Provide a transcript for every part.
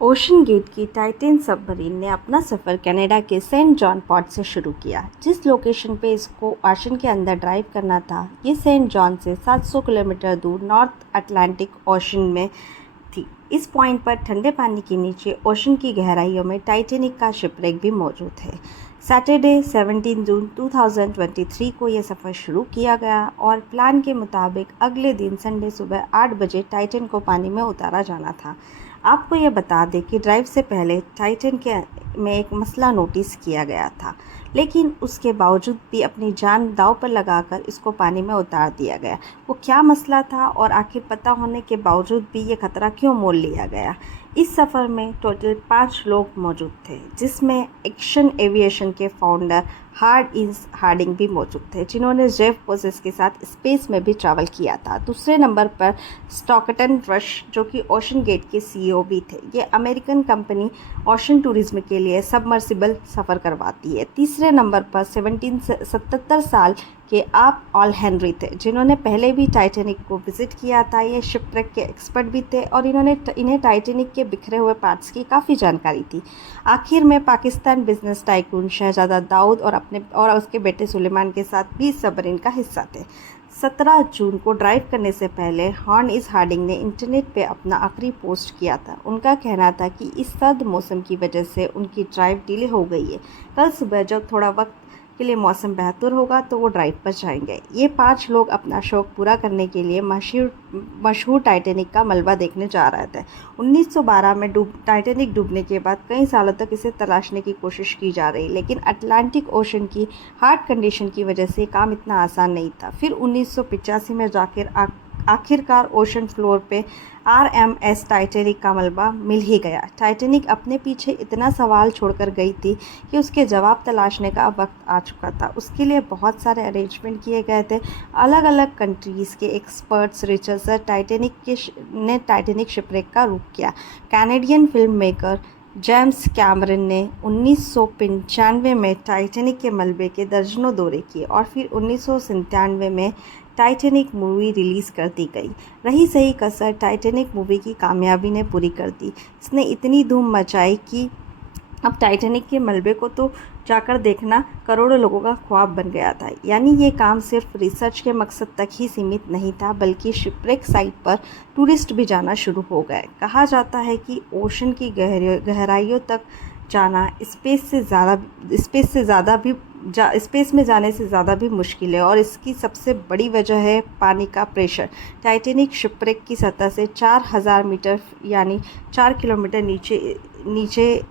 Ocean gate की Titan submarine ने अपना सफ़र कनाडा के सेंट जॉन पोर्ट से शुरू किया। जिस लोकेशन पे इसको ओशन के अंदर ड्राइव करना था, ये सेंट जॉन से 700 किलोमीटर दूर नॉर्थ अटलांटिक ओशन में थी। इस पॉइंट पर ठंडे पानी के नीचे ओशन की गहराइयों में टाइटैनिक का शिपरेक भी मौजूद है। सैटरडे 17 जून 2023 को यह सफ़र शुरू किया गया और प्लान के मुताबिक अगले दिन संडे सुबह 8 बजे टाइटन को पानी में उतारा जाना था। आपको यह बता दें कि ड्राइव से पहले टाइटन के में एक मसला नोटिस किया गया था, लेकिन उसके बावजूद भी अपनी जान दांव पर लगाकर इसको पानी में उतार दिया गया। वो क्या मसला था और आखिर पता होने के बावजूद भी ये खतरा क्यों मोल लिया गया? इस सफ़र में टोटल 5 लोग मौजूद थे, जिसमें एक्शन एविएशन के फाउंडर हार्डिंग भी मौजूद थे, जिन्होंने जेफ बेजोस के साथ स्पेस में भी ट्रैवल किया था। दूसरे नंबर पर स्टॉकटन रश, जो कि ओशन गेट के सीईओ भी थे। ये अमेरिकन कंपनी ओशन टूरिज्म के लिए सबमर्सिबल सफ़र करवाती है। तीसरे नंबर पर 77 साल के आप ऑल हेनरी थे, जिन्होंने पहले भी टाइटैनिक को विज़िट किया था। ये शिपरेक के एक्सपर्ट भी थे और इन्हें टाइटैनिक के बिखरे हुए पार्ट्स की काफ़ी जानकारी थी। आखिर में पाकिस्तान बिजनेस टाइकून शहजादा दाऊद और उसके बेटे सुलेमान के साथ भी सबमरीन का हिस्सा थे। 17 जून को ड्राइव करने से पहले हार्डिंग ने इंटरनेट पे अपना आखिरी पोस्ट किया था। उनका कहना था कि इस सर्द मौसम की वजह से उनकी ड्राइव डिले हो गई है। कल सुबह जब थोड़ा वक्त के लिए मौसम बेहतर होगा तो वो ड्राइव पर जाएंगे। ये 5 लोग अपना शौक पूरा करने के लिए मशहूर टाइटैनिक का मलबा देखने जा रहे थे। 1912 में टाइटैनिक डूबने के बाद कई सालों तक इसे तलाशने की कोशिश की जा रही, लेकिन अटलांटिक ओशन की हार्ड कंडीशन की वजह से काम इतना आसान नहीं था। फिर 1985 में जाकर आखिरकार ओशन फ्लोर पे RMS टाइटैनिक का मलबा मिल ही गया। टाइटैनिक अपने पीछे इतना सवाल छोड़कर गई थी कि उसके जवाब तलाशने का वक्त आ चुका था। उसके लिए बहुत सारे अरेंजमेंट किए गए थे। अलग अलग कंट्रीज़ के एक्सपर्ट्स रिसर्चर ने टाइटैनिक शिपरेक का रुख किया। Canadian film maker James Cameron ने 1995 में टाइटैनिक के मलबे के दर्जनों दौरे किए और फिर 1997 में टाइटैनिक मूवी रिलीज़ कर दी गई। रही सही कसर टाइटैनिक मूवी की कामयाबी ने पूरी कर दी। इसने इतनी धूम मचाई कि अब टाइटैनिक के मलबे को तो जाकर देखना करोड़ों लोगों का ख्वाब बन गया था। यानी ये काम सिर्फ रिसर्च के मकसद तक ही सीमित नहीं था, बल्कि शिपरेक साइट पर टूरिस्ट भी जाना शुरू हो गए। कहा जाता है कि ओशन की गहराइयों तक जाना स्पेस में जाने से ज़्यादा भी मुश्किल है और इसकी सबसे बड़ी वजह है पानी का प्रेशर। टाइटैनिक शिपरेक की सतह से 4000 मीटर यानी 4 किलोमीटर नीचे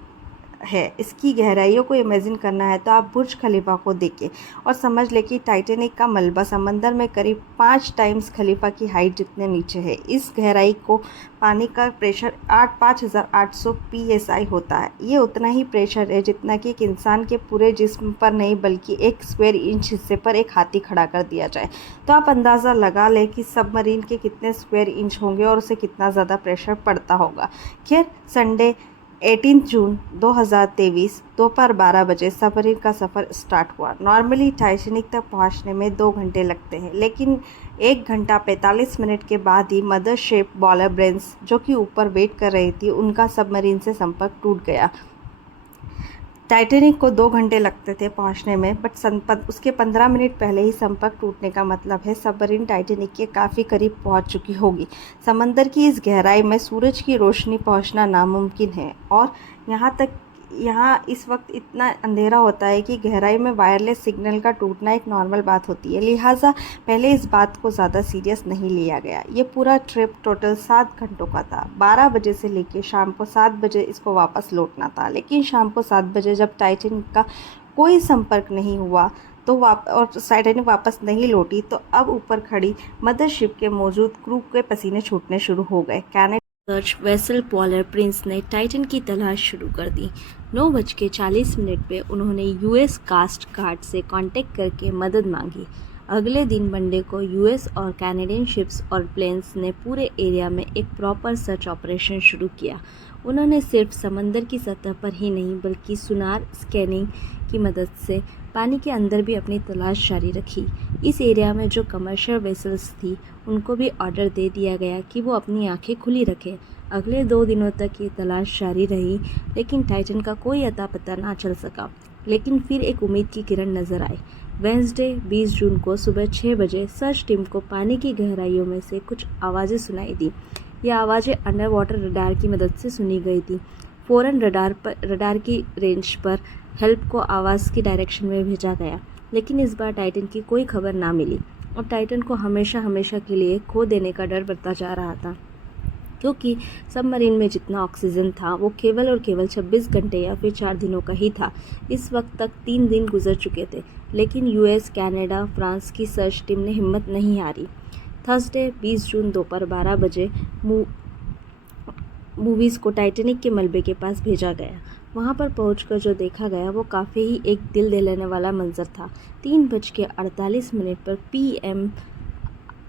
है। इसकी गहराइयों को इमेजिन करना है तो आप बुर्ज खलीफा को देखें और समझ लें कि टाइटैनिक का मलबा समंदर में करीब 5 टाइम्स खलीफा की हाइट जितने नीचे है। इस गहराई को पानी का प्रेशर 5800 psi होता है। ये उतना ही प्रेशर है जितना कि एक इंसान के पूरे जिस्म पर नहीं, बल्कि 1 स्क्वायर इंच हिस्से पर एक हाथी खड़ा कर दिया जाए तो आप अंदाज़ा लगा लें कि सबमरीन के कितने स्क्वायर इंच होंगे और उसे कितना ज़्यादा प्रेशर पड़ता होगा। खैर, संडे 18 जून 2023 दोपहर 12 बजे सबमरीन का सफ़र स्टार्ट हुआ। नॉर्मली टाइटैनिक तक पहुंचने में 2 घंटे लगते हैं, लेकिन 1 घंटा 45 मिनट के बाद ही मदरशिप बॉलर ब्रेंस, जो कि ऊपर वेट कर रही थी, उनका सबमरीन से संपर्क टूट गया। टाइटैनिक को 2 घंटे लगते थे पहुंचने में, बट उसके 15 मिनट पहले ही संपर्क टूटने का मतलब है सबमरीन टाइटैनिक के काफ़ी करीब पहुंच चुकी होगी। समंदर की इस गहराई में सूरज की रोशनी पहुंचना नामुमकिन है और यहाँ इस वक्त इतना अंधेरा होता है कि गहराई में वायरलेस सिग्नल का टूटना एक नॉर्मल बात होती है। लिहाजा पहले इस बात को ज़्यादा सीरियस नहीं लिया गया। ये पूरा ट्रिप टोटल 7 घंटों का था। 12 बजे से लेकर शाम को 7 बजे इसको वापस लौटना था, लेकिन शाम को 7 बजे जब टाइटैनिक का कोई संपर्क नहीं हुआ और टाइटैनिक वापस नहीं लौटी, तो अब ऊपर खड़ी मदरशिप के मौजूद क्रू के पसीने छूटने शुरू हो गए। सर्च वेसल पोलर प्रिंस ने टाइटन की तलाश शुरू कर दी। 9:40 पे उन्होंने US कास्ट गार्ड से कांटेक्ट करके मदद मांगी। अगले दिन मंडे को US और कैनेडियन शिप्स और प्लेन्स ने पूरे एरिया में एक प्रॉपर सर्च ऑपरेशन शुरू किया। उन्होंने सिर्फ समंदर की सतह पर ही नहीं, बल्कि सुनार स्कैनिंग की मदद से पानी के अंदर भी अपनी तलाश जारी रखी। इस एरिया में जो कमर्शियल वेसल्स थी, उनको भी ऑर्डर दे दिया गया कि वो अपनी आंखें खुली रखें। अगले 2 दिनों तक ये तलाश जारी रही, लेकिन टाइटन का कोई अता पता ना चल सका। लेकिन फिर एक उम्मीद की किरण नजर आई। वेंसडे 20 जून को सुबह 6 बजे सर्च टीम को पानी की गहराइयों में से कुछ आवाज़ें सुनाई दी। ये आवाज़ें अंडर वाटर रडार की मदद से सुनी गई थी। फ़ौरन रडार की रेंज पर हेल्प को आवाज़ की डायरेक्शन में भेजा गया, लेकिन इस बार टाइटन की कोई खबर ना मिली और टाइटन को हमेशा हमेशा के लिए खो देने का डर बढ़ता जा रहा था, क्योंकि सबमरीन में जितना ऑक्सीजन था वो केवल और केवल 26 घंटे या फिर 4 दिनों का ही था। इस वक्त तक 3 दिन गुजर चुके थे, लेकिन यूएस, कनाडा, फ्रांस की सर्च टीम ने हिम्मत नहीं हारी। थर्सडे 20 जून दोपहर 12 बजे मूवीज़ को टाइटैनिक के मलबे के पास भेजा गया। वहां पर पहुंचकर जो देखा गया वो काफ़ी ही एक दिल दहलाने वाला मंजर था। 3:48 पर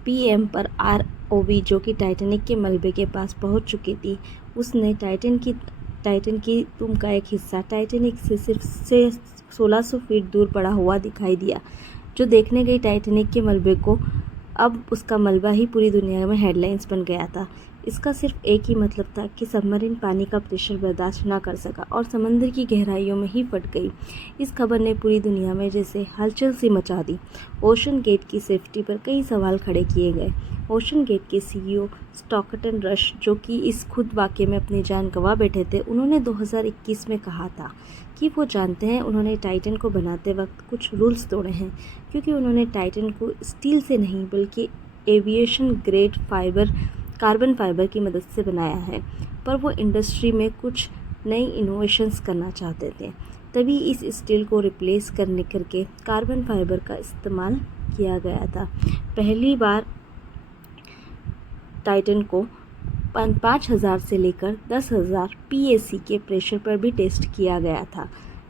पीएम पर आरओवी, जो कि टाइटैनिक के मलबे के पास पहुंच चुकी थी, उसने टाइटन की तुम का एक हिस्सा टाइटैनिक से सिर्फ 1600 फीट दूर पड़ा हुआ दिखाई दिया। जो देखने गई टाइटैनिक के मलबे को, अब उसका मलबा ही पूरी दुनिया में हेडलाइंस बन गया था। इसका सिर्फ एक ही मतलब था कि सबमरीन पानी का प्रेशर बर्दाश्त न कर सका और समंदर की गहराइयों में ही फट गई। इस खबर ने पूरी दुनिया में जैसे हलचल सी मचा दी। ओशन गेट की सेफ्टी पर कई सवाल खड़े किए गए। ओशन गेट के सीईओ स्टॉकटन रश, जो कि इस खुद वाक़ये में अपनी जान गंवा बैठे थे, उन्होंने 2021 में कहा था कि वो जानते हैं उन्होंने टाइटन को बनाते वक्त कुछ रूल्स तोड़े हैं, क्योंकि उन्होंने टाइटन को स्टील से नहीं बल्कि एविएशन ग्रेड कार्बन फाइबर की मदद से बनाया है। पर वो इंडस्ट्री में कुछ नई इनोवेशंस करना चाहते थे, तभी इस स्टील को रिप्लेस करके कार्बन फाइबर का इस्तेमाल किया गया था। पहली बार टाइटन को 5000 से लेकर 10,000 PAC के प्रेशर पर भी टेस्ट किया गया था,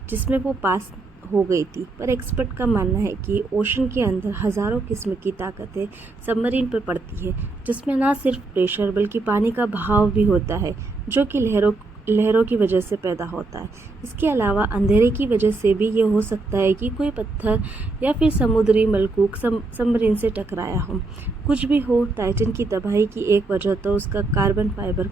जिसमें वो पास हो गई थी। पर एक्सपर्ट का मानना है कि ओशन के अंदर हज़ारों किस्म की ताकतें सबमरीन पर पड़ती है, जिसमें ना सिर्फ प्रेशर बल्कि पानी का बहाव भी होता है, जो कि लहरों की वजह से पैदा होता है। इसके अलावा अंधेरे की वजह से भी ये हो सकता है कि कोई पत्थर या फिर समुद्री मलकूक सबमरीन से टकराया हो। कुछ भी हो, टाइटन की तबाही की एक वजह तो उसका कार्बन फाइबर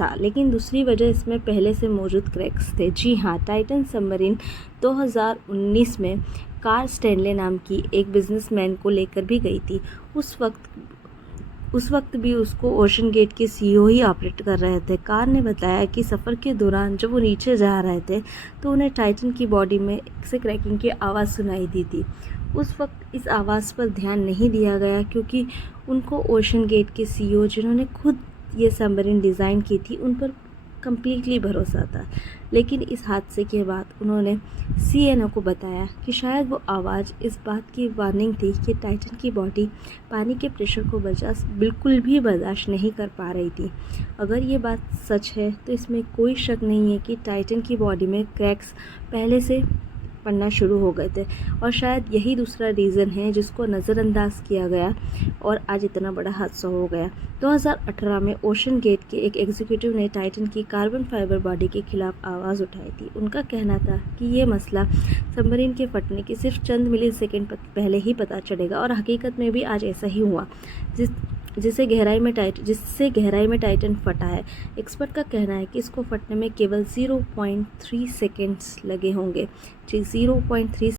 था, लेकिन दूसरी वजह इसमें पहले से मौजूद क्रैक्स थे। जी हाँ, टाइटन सबमरीन 2019 में कार्ल स्टैनले नाम की एक बिजनेसमैन को लेकर भी गई थी। उस वक्त भी उसको ओशन गेट के सीईओ ही ऑपरेट कर रहे थे। कार्ल ने बताया कि सफ़र के दौरान जब वो नीचे जा रहे थे तो उन्हें टाइटन की बॉडी में से क्रैकिंग की आवाज़ सुनाई दी थी। उस वक्त इस आवाज़ पर ध्यान नहीं दिया गया, क्योंकि उनको ओशन गेट के सीईओ, जिन्होंने खुद ये सबमरीन डिज़ाइन की थी, उन पर कम्प्लीटली भरोसा था। लेकिन इस हादसे के बाद उन्होंने CNN को बताया कि शायद वो आवाज़ इस बात की वार्निंग थी कि टाइटन की बॉडी पानी के प्रेशर को बिल्कुल भी बर्दाश्त नहीं कर पा रही थी। अगर ये बात सच है तो इसमें कोई शक नहीं है कि टाइटन की बॉडी में क्रैक्स पहले से पड़ना शुरू हो गए थे, और शायद यही दूसरा रीज़न है जिसको नज़रअंदाज किया गया और आज इतना बड़ा हादसा हो गया। 2018 में ओशन गेट के एक एग्जीक्यूटिव ने टाइटन की कार्बन फाइबर बॉडी के खिलाफ आवाज़ उठाई थी। उनका कहना था कि ये मसला सबमरीन के फटने के सिर्फ चंद मिलीसेकंड पहले ही पता चलेगा, और हकीकत में भी आज ऐसा ही हुआ, जिससे गहराई में टाइटन फटा है। एक्सपर्ट का कहना है कि इसको फटने में केवल 0.3 सेकेंड्स लगे होंगे। 0.3